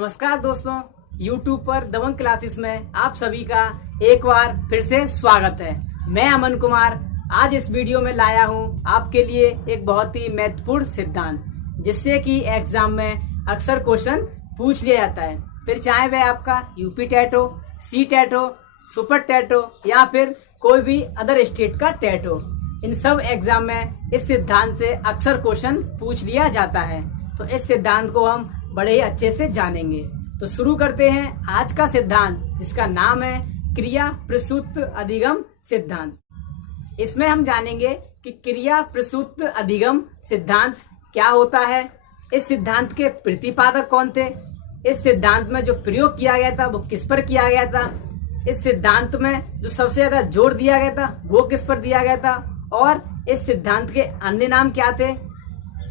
नमस्कार दोस्तों, YouTube पर दबंग क्लासेस में आप सभी का एक बार फिर से स्वागत है। मैं अमन कुमार आज इस वीडियो में लाया हूं आपके लिए एक बहुत ही महत्वपूर्ण सिद्धांत, जिससे कि एग्जाम में अक्सर क्वेश्चन पूछ लिया जाता है। फिर चाहे वह आपका यूपी टेट हो, सी टेट हो, सुपर टेट हो या फिर कोई भी अदर स्टेट का टेट हो, इन सब एग्जाम में इस सिद्धांत से अक्सर क्वेश्चन पूछ लिया जाता है। तो इस सिद्धांत को हम बड़े ही अच्छे से जानेंगे। तो शुरू करते हैं आज का सिद्धांत, जिसका नाम है क्रिया प्रसूत अधिगम सिद्धांत। इसमें हम जानेंगे कि क्रिया प्रसूत अधिगम सिद्धांत क्या होता है, इस सिद्धांत के प्रतिपादक कौन थे, इस सिद्धांत में जो प्रयोग किया गया था वो किस पर किया गया था, इस सिद्धांत में जो सबसे ज्यादा जोर दिया गया था वो किस पर दिया गया था, और इस सिद्धांत के अन्य नाम क्या थे।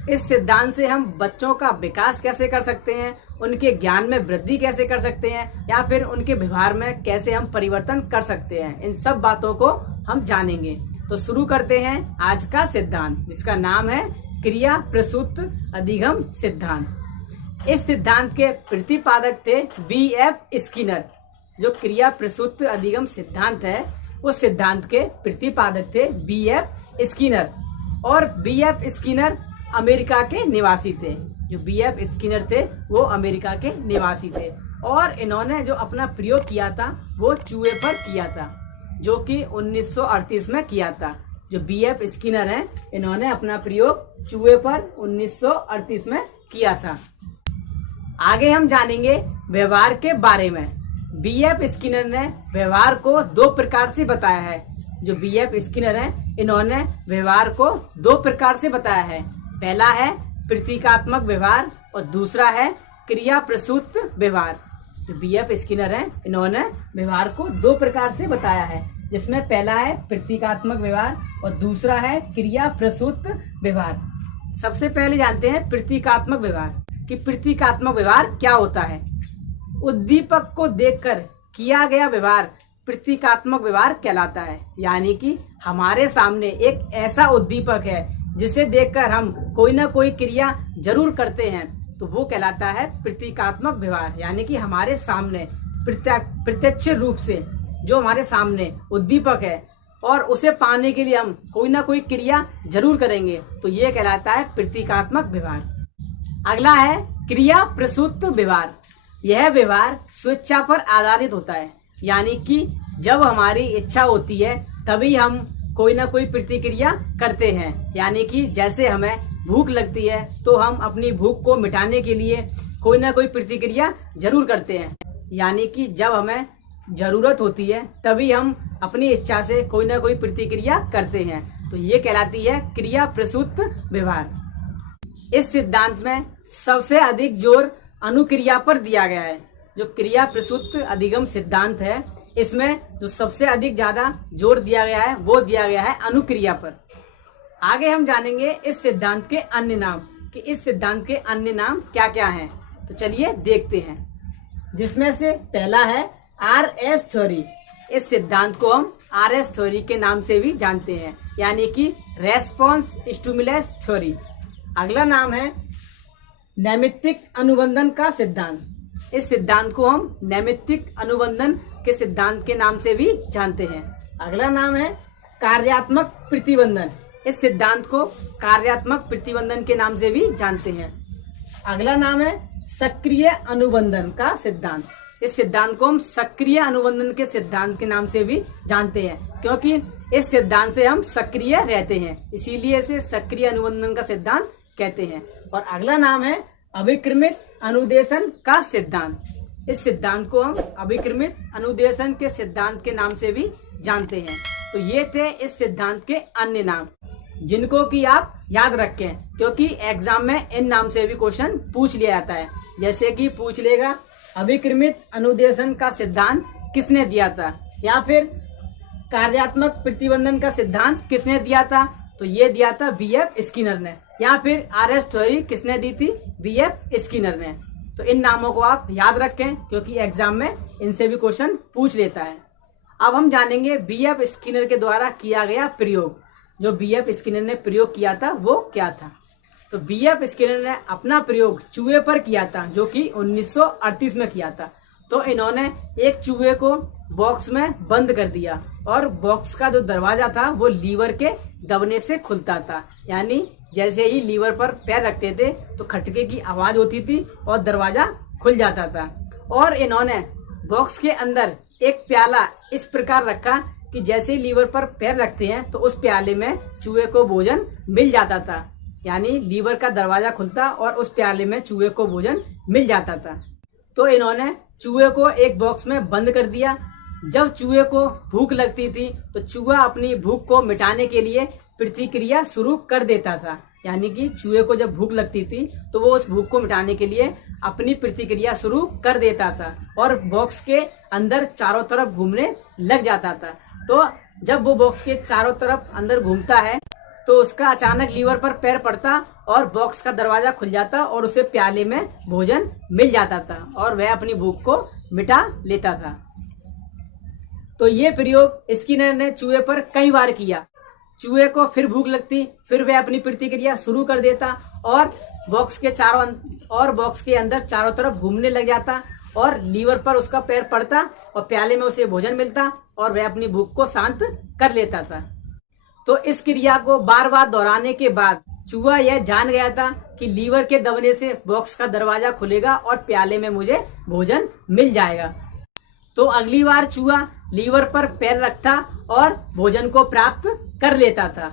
इस सिद्धांत से हम बच्चों का विकास कैसे कर सकते हैं, उनके ज्ञान में वृद्धि कैसे कर सकते हैं, या फिर उनके व्यवहार में कैसे हम परिवर्तन कर सकते हैं, इन सब बातों को हम जानेंगे। तो शुरू करते हैं आज का सिद्धांत, जिसका नाम है क्रिया प्रसूत अधिगम सिद्धांत। इस सिद्धांत के प्रतिपादक थे B.F. स्किनर। जो क्रिया प्रसूत अधिगम सिद्धांत है उस सिद्धांत के प्रतिपादक थे B.F. स्किनर। और B.F. स्किनर अमेरिका के निवासी थे। जो B.F. स्किनर थे वो अमेरिका के निवासी थे, और इन्होंने जो अपना प्रयोग किया था वो चूहे पर किया था, जो कि 1938 में किया था। जो B.F. स्किनर हैं, इन्होंने अपना प्रयोग चूहे पर 1938 में किया था। आगे हम जानेंगे व्यवहार के बारे में। B.F. स्किनर ने व्यवहार को दो प्रकार से बताया है। जो B.F. स्किनर हैं, इन्होंने व्यवहार को दो प्रकार से बताया है। पहला है प्रतीकात्मक व्यवहार और दूसरा है क्रिया प्रसूत व्यवहार। जो B.F. स्किनर हैं, इन्होंने व्यवहार को दो प्रकार से बताया है, जिसमें पहला है प्रतीकात्मक व्यवहार और दूसरा है क्रिया प्रसूत व्यवहार। सबसे पहले जानते हैं प्रतीकात्मक व्यवहार कि प्रतीकात्मक व्यवहार क्या होता है। उद्दीपक को देखकर किया गया व्यवहार प्रतीकात्मक व्यवहार कहलाता है। यानी कि हमारे सामने एक ऐसा उद्दीपक है जिसे देखकर हम कोई ना कोई क्रिया जरूर करते हैं, तो वो कहलाता है प्रतीकात्मक व्यवहार। यानी कि हमारे सामने प्रत्यक्ष रूप से जो हमारे सामने उद्दीपक है और उसे पाने के लिए हम कोई ना कोई क्रिया जरूर करेंगे, तो ये कहलाता है प्रतीकात्मक व्यवहार। अगला है क्रिया प्रसूत व्यवहार। यह व्यवहार स्वेच्छा पर आधारित होता है। यानी कि जब हमारी इच्छा होती है तभी हम कोई ना कोई प्रतिक्रिया करते हैं। यानी कि जैसे हमें भूख लगती है तो हम अपनी भूख को मिटाने के लिए कोई ना कोई प्रतिक्रिया जरूर करते हैं। यानी कि जब हमें जरूरत होती है तभी हम अपनी इच्छा से कोई ना कोई प्रतिक्रिया करते हैं, तो ये कहलाती है क्रिया प्रसूत व्यवहार। इस सिद्धांत में सबसे अधिक जोर अनुक्रिया पर दिया गया है। जो क्रिया प्रसूत अधिगम सिद्धांत है, इसमें जो सबसे अधिक ज्यादा जोर दिया गया है वो दिया गया है अनुक्रिया पर। आगे हम जानेंगे इस सिद्धांत के अन्य नाम कि इस सिद्धांत के अन्य नाम क्या क्या हैं। तो चलिए देखते हैं, जिसमें से पहला है RS थ्योरी। इस सिद्धांत को हम RS थ्योरी के नाम से भी जानते हैं, यानी कि रेस्पॉन्स स्टिमुलस थ्योरी। अगला नाम है नैमित्तिक अनुबंधन का सिद्धांत। इस सिद्धांत को हम नैमित्तिक अनुबंधन के सिद्धांत के नाम से भी जानते हैं। अगला नाम है कार्यात्मक प्रतिबंधन। इस सिद्धांत को कार्यात्मक प्रतिबंधन के नाम से भी जानते हैं। अगला नाम है सक्रिय अनुबंधन का सिद्धांत। इस सिद्धांत को हम सक्रिय अनुबंधन के सिद्धांत के नाम से भी जानते हैं, क्योंकि इस सिद्धांत से हम सक्रिय रहते हैं, इसीलिए इसे सक्रिय अनुबंधन का सिद्धांत कहते हैं। और अगला नाम है अभिक्रमित अनुदेशन का सिद्धांत। इस सिद्धांत को हम अभिक्रमित अनुदेशन के सिद्धांत के नाम से भी जानते हैं। तो ये थे इस सिद्धांत के अन्य नाम, जिनको कि आप याद रखें, क्योंकि एग्जाम में इन नाम से भी क्वेश्चन पूछ लिया जाता है। जैसे कि पूछ लेगा अभिक्रमित अनुदेशन का सिद्धांत किसने दिया था, या फिर कार्यात्मक प्रतिबंधन का सिद्धांत किसने दिया था, तो ये दिया था B.F. स्किनर ने। या फिर RS थ्योरी किसने दी थी, B.F. स्किनर ने। तो इन नामों को आप याद रखें, क्योंकि एग्जाम में इनसे भी क्वेश्चन पूछ लेता है। अब हम जानेंगे B.F. स्किनर के द्वारा किया गया प्रयोग। जो B.F. स्किनर ने प्रयोग किया था वो क्या था। तो बीएफ स्किनर ने अपना प्रयोग चूहे पर किया था, जो कि 1938 में किया था। तो इन्होंने एक चूहे को बॉक्स में बंद कर दिया और बॉक्स का जो दरवाजा था वो लीवर के दबने से खुलता था। यानी जैसे ही लीवर पर पैर रखते थे तो खटके की आवाज होती थी और दरवाजा खुल जाता था। और इन्होंने बॉक्स के अंदर एक प्याला इस प्रकार रखा कि जैसे ही लीवर पर पैर रखते हैं तो उस प्याले में चूहे को भोजन मिल जाता था। यानी लीवर का दरवाजा खुलता और उस प्याले में चूहे को भोजन मिल जाता था। तो इन्होंने चूहे को एक बॉक्स में बंद कर दिया। जब चूहे को भूख लगती थी तो चूहा अपनी भूख को मिटाने के लिए प्रतिक्रिया शुरू कर देता था। यानी कि चूहे को जब भूख लगती थी तो वो उस भूख को मिटाने के लिए अपनी प्रतिक्रिया शुरू कर देता था और बॉक्स के अंदर चारों तरफ घूमने लग जाता था। तो जब वो बॉक्स के चारों तरफ अंदर घूमता है तो उसका अचानक लीवर पर पैर पड़ता और बॉक्स का दरवाजा खुल जाता और उसे प्याले में भोजन मिल जाता था और वह अपनी भूख को मिटा लेता था। तो ये प्रयोग स्किनर ने चूहे पर कई बार किया। चूहे को फिर भूख लगती, फिर वह अपनी प्रतिक्रिया शुरू कर देता और बॉक्स के अंदर चारों तरफ घूमने लग जाता और लीवर पर उसका पैर पड़ता और प्याले में उसे भोजन मिलता और वह अपनी भूख को शांत कर लेता था। तो इस क्रिया को बार बार दोहराने के बाद चूहा यह जान गया था कि लीवर के दबने से बॉक्स का दरवाजा खुलेगा और प्याले में मुझे भोजन मिल जाएगा। तो अगली बार चूहा लीवर पर पैर रखता और भोजन को प्राप्त कर लेता था।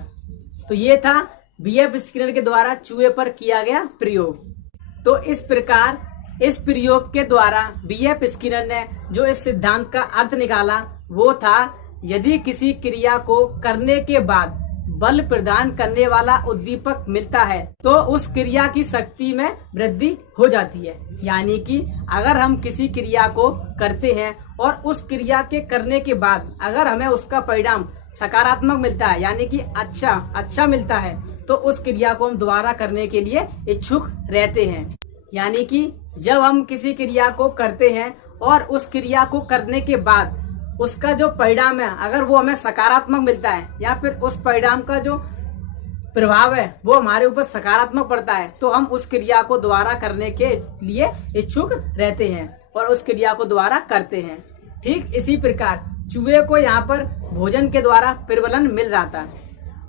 तो ये था बीएफ स्किनर के द्वारा चूहे पर किया गया प्रयोग। तो इस प्रकार इस प्रयोग के द्वारा बीएफ स्किनर ने जो इस सिद्धांत का अर्थ निकाला वो था, यदि किसी क्रिया को करने के बाद बल प्रदान करने वाला उद्दीपक मिलता है तो उस क्रिया की शक्ति में वृद्धि हो जाती है। यानी कि अगर हम किसी क्रिया को करते हैं और उस क्रिया के करने के बाद अगर हमें उसका परिणाम सकारात्मक मिलता है, यानी कि अच्छा मिलता है, तो उस क्रिया को हम दोबारा करने के लिए इच्छुक रहते हैं। यानी कि जब हम किसी क्रिया को करते हैं और उस क्रिया को करने के बाद उसका जो परिणाम है अगर वो हमें सकारात्मक मिलता है या फिर उस परिणाम का जो प्रभाव है वो हमारे ऊपर सकारात्मक पड़ता है तो हम उस क्रिया को दोबारा करने के लिए इच्छुक रहते हैं और उस क्रिया को दोबारा करते हैं। ठीक इसी प्रकार चूहे को यहाँ पर भोजन के द्वारा प्रबलन मिल रहा था।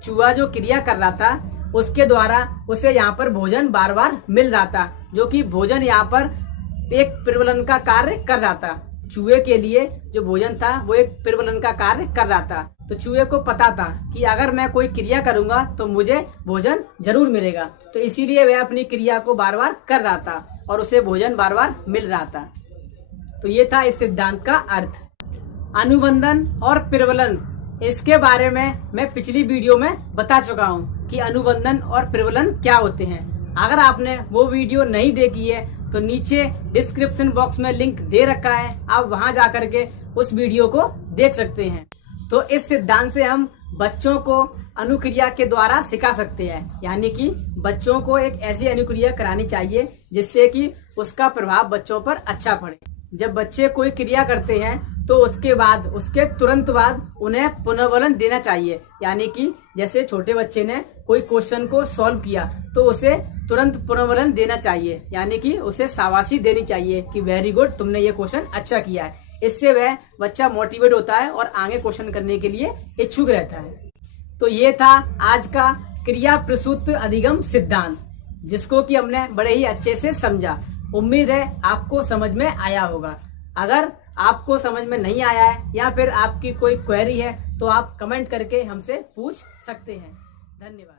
चूहा जो क्रिया कर रहा था उसके द्वारा उसे यहाँ पर भोजन बार बार मिल रहा था, जो कि भोजन यहाँ पर एक प्रबलन का कार्य कर रहा था। चूहे के लिए जो भोजन था वो एक प्रबलन का कार्य कर रहा था। तो चूहे को पता था कि अगर मैं कोई क्रिया करूंगा तो मुझे भोजन जरूर मिलेगा, तो इसीलिए वह अपनी क्रिया को बार बार कर रहा था और उसे भोजन बार बार मिल रहा था। तो ये था इस सिद्धांत का अर्थ। अनुबंधन और प्रबलन, इसके बारे में मैं पिछली वीडियो में बता चुका हूँ कि अनुबंधन और प्रबलन क्या होते हैं। अगर आपने वो वीडियो नहीं देखी है तो नीचे डिस्क्रिप्शन बॉक्स में लिंक दे रखा है, आप वहां जाकर के उस वीडियो को देख सकते हैं। तो इस सिद्धांत से हम बच्चों को अनुक्रिया के द्वारा सिखा सकते हैं। यानी कि बच्चों को एक ऐसी अनुक्रिया करानी चाहिए जिससे कि उसका प्रभाव बच्चों पर अच्छा पड़े। जब बच्चे कोई क्रिया करते हैं तो उसके तुरंत बाद उन्हें पुनर्बलन देना चाहिए। यानी कि जैसे छोटे बच्चे ने कोई क्वेश्चन को सॉल्व किया तो उसे तुरंत पुनर्बलन देना चाहिए, यानी कि उसे शाबाशी देनी चाहिए कि वेरी गुड, तुमने ये क्वेश्चन अच्छा किया है। इससे वह बच्चा मोटिवेट होता है और आगे क्वेश्चन करने के लिए इच्छुक रहता है। तो ये था आज का क्रिया प्रसूत अधिगम सिद्धांत, जिसको कि हमने बड़े ही अच्छे से समझा। उम्मीद है आपको समझ में आया होगा। अगर आपको समझ में नहीं आया है या फिर आपकी कोई क्वेरी है तो आप कमेंट करके हमसे पूछ सकते हैं। धन्यवाद।